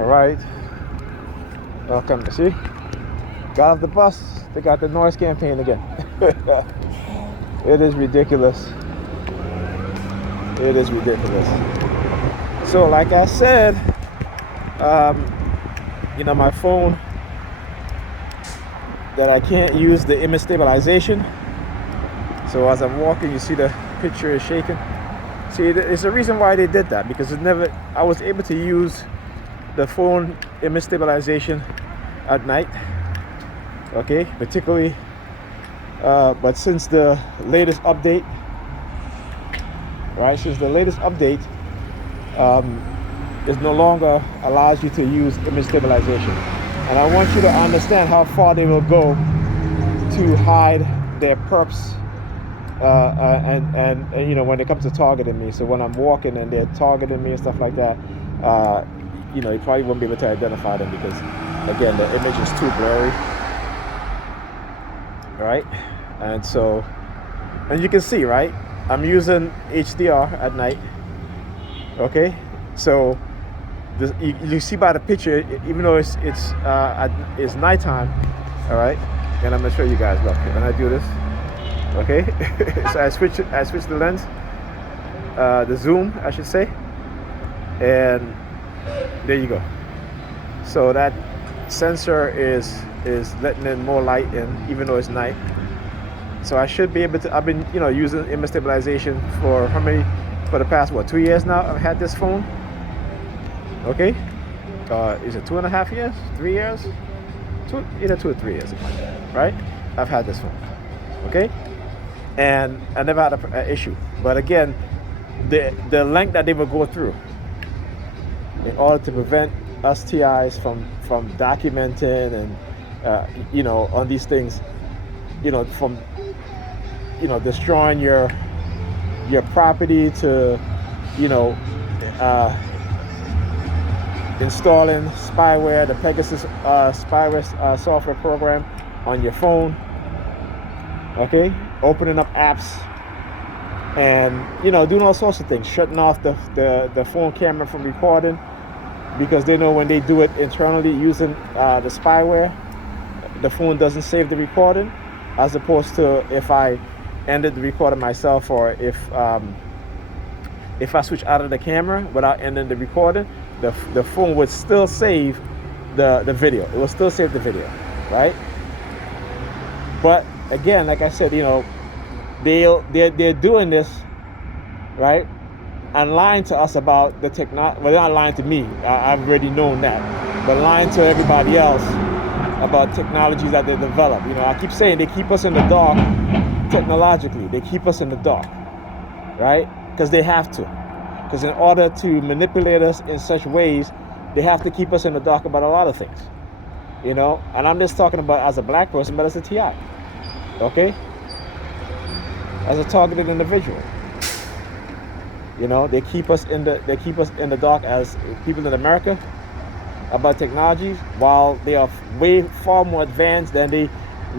All right. Welcome. See, got off the bus. They got the noise campaign again. It is ridiculous. It is ridiculous. So, like I said, my phone that I can't use the image stabilization. So as I'm walking, you see the picture is shaking. See, there's a reason why they did that, because I was able to use the phone image stabilization at night, okay, particularly, but since the latest update, right, it no longer allows you to use image stabilization. And I want you to understand how far they will go to hide their perps, and when it comes to targeting me. So when I'm walking and they're targeting me and stuff like that, you probably won't be able to identify them, because again, the image is too blurry, right? And you can see, right, I'm using HDR at night, okay? So you see by the picture, even though it's nighttime, all right? And I'm gonna show you guys. Look, when I do this, okay, so I switch the lens, the zoom, I should say, and there you go. So that sensor is letting in more light in, even though it's night. So I should be able to. I've been using image stabilization for the past 2 years now. I've had this phone. Okay, is it 2.5 years, 3 years? Either 2 or 3 years, right? I've had this phone, okay, and I never had an issue. But again, the length that they will go through in order to prevent STIs from documenting and on these things, from destroying your property to installing spyware, the Pegasus spyware software program on your phone, okay, opening up apps, and doing all sorts of things, shutting off the phone camera from recording, because they know when they do it internally using the spyware, the phone doesn't save the recording, as opposed to if I ended the recording myself, or if I switch out of the camera without ending the recording, the phone would still save the video. It will still save the video, right? But again, like I said, they're doing this, right, and lying to us about the technology. Well, they're not lying to me. I've already known that, but lying to everybody else about technologies that they develop. I keep saying they keep us in the dark technologically. They keep us in the dark, right? Because they have to. Because in order to manipulate us in such ways, they have to keep us in the dark about a lot of things, And I'm just talking about as a black person, but as a TI, okay? As a targeted individual, they keep us in the dark as people in America about technologies, while they are way far more advanced than they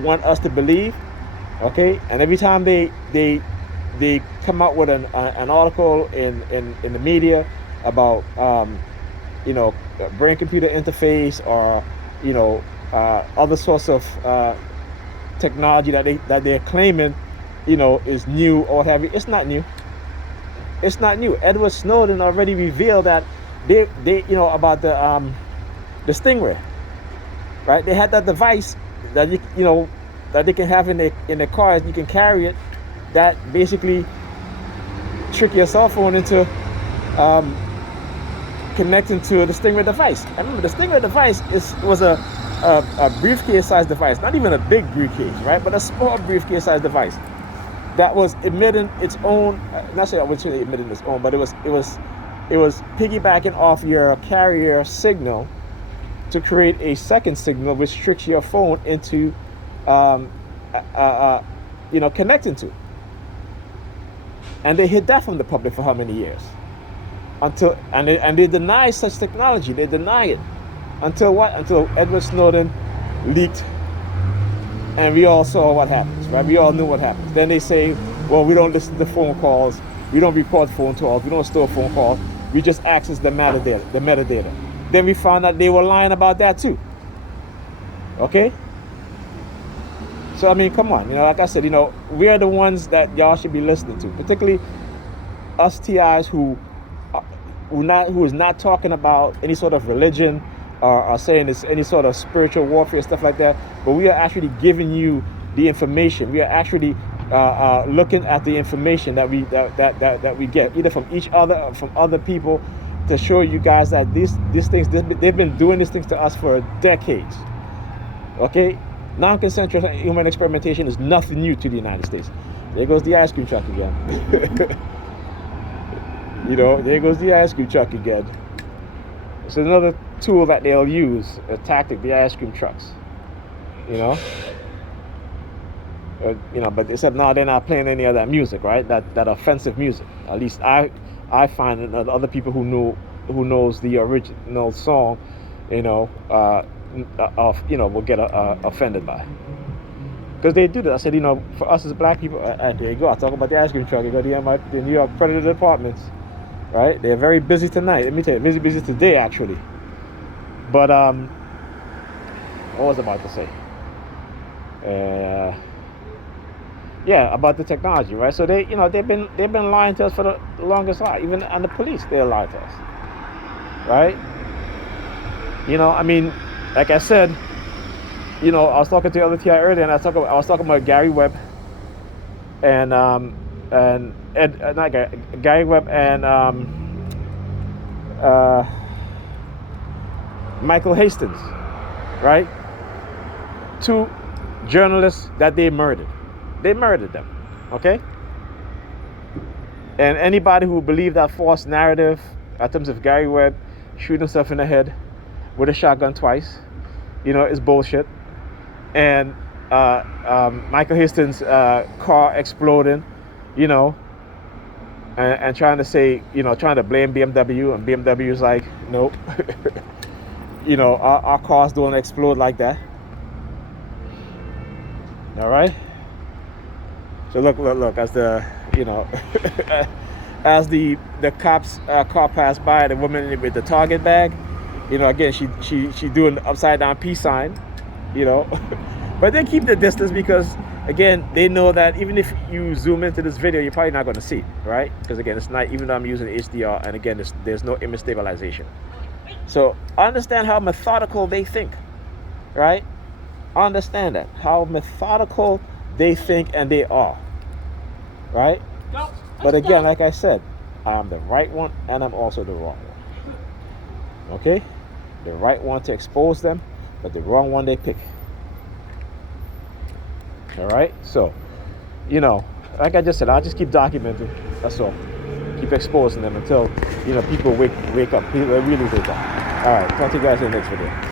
want us to believe, okay? And every time they come out with an article in the media about brain computer interface, or other sorts of technology that they're claiming is new or what have you. It's not new. Edward Snowden already revealed that they about the Stingray, right? They had that device that that they can have in their cars. You can carry it, that basically trick your cell phone into connecting to the Stingray device. I remember the Stingray device was a briefcase-sized device, not even a big briefcase, right? But a small briefcase-sized device that was emitting its own. Not sure I would say emitting its own, but it was piggybacking off your carrier signal to create a second signal, which tricks your phone into connecting to. And they hid that from the public for how many years? And they deny such technology. They deny it until what? Until Edward Snowden leaked, and we all saw what happens, right? We all knew what happens. Then they say, well, we don't listen to phone calls, we don't record phone calls, we don't store phone calls, we just access the metadata. then we found out they were lying about that too. Okay? So I mean, come on, like I said, we are the ones that y'all should be listening to, particularly us TIs who is not talking about any sort of religion or saying it's any sort of spiritual warfare, stuff like that. But we are actually giving you the information. We are actually looking at the information that we get either from each other, from other people, to show you guys that these things they've been doing these things to us for decades. Okay, non-consensual human experimentation is nothing new to the United States. There goes the ice cream truck again. There goes the ice cream truck again. It's another tool that they'll use, a tactic, the ice cream trucks. But they said no, they're not playing any of that music, right? That offensive music. At least I find that other people who knows the original song, will get offended by. Because they do that. I said, for us as black people, there you go. I talk about the ice cream truck. You go to the New York Predator Departments, right? They're very busy tonight. Let me tell you, busy today actually. But what was I about to say? Yeah, about the technology, right? So they've been lying to us for the longest time. Even on the police, they're lying to us, right? I mean, like I said, I was talking to the other TI earlier, and I was talking about Gary Webb and Gary Webb and Michael Hastings, right? 2 journalists that they murdered. They murdered them, okay? And anybody who believed that false narrative in terms of Gary Webb shooting himself in the head with a shotgun twice, is bullshit. And Michael Hastings' car exploding, and trying to say, trying to blame BMW, and BMW is like, nope, our cars don't explode like that. All right. So look, as the, as the cops car passed by, the woman with the Target bag, again, she doing the upside down peace sign, but they keep the distance because, again, they know that even if you zoom into this video, you're probably not going to see it, right? Because again, it's not, even though I'm using HDR, and again, there's no image stabilization. So understand how methodical they think, right? Understand that, how methodical they think and they are, right? But again, like I said, I'm the right one and I'm also the wrong one. Okay? The right one to expose them, but the wrong one they pick. All right? So, like I just said, I'll just keep documenting. That's all. Keep exposing them until, people wake up. People really wake up. All right. Talk to you guys in the next video.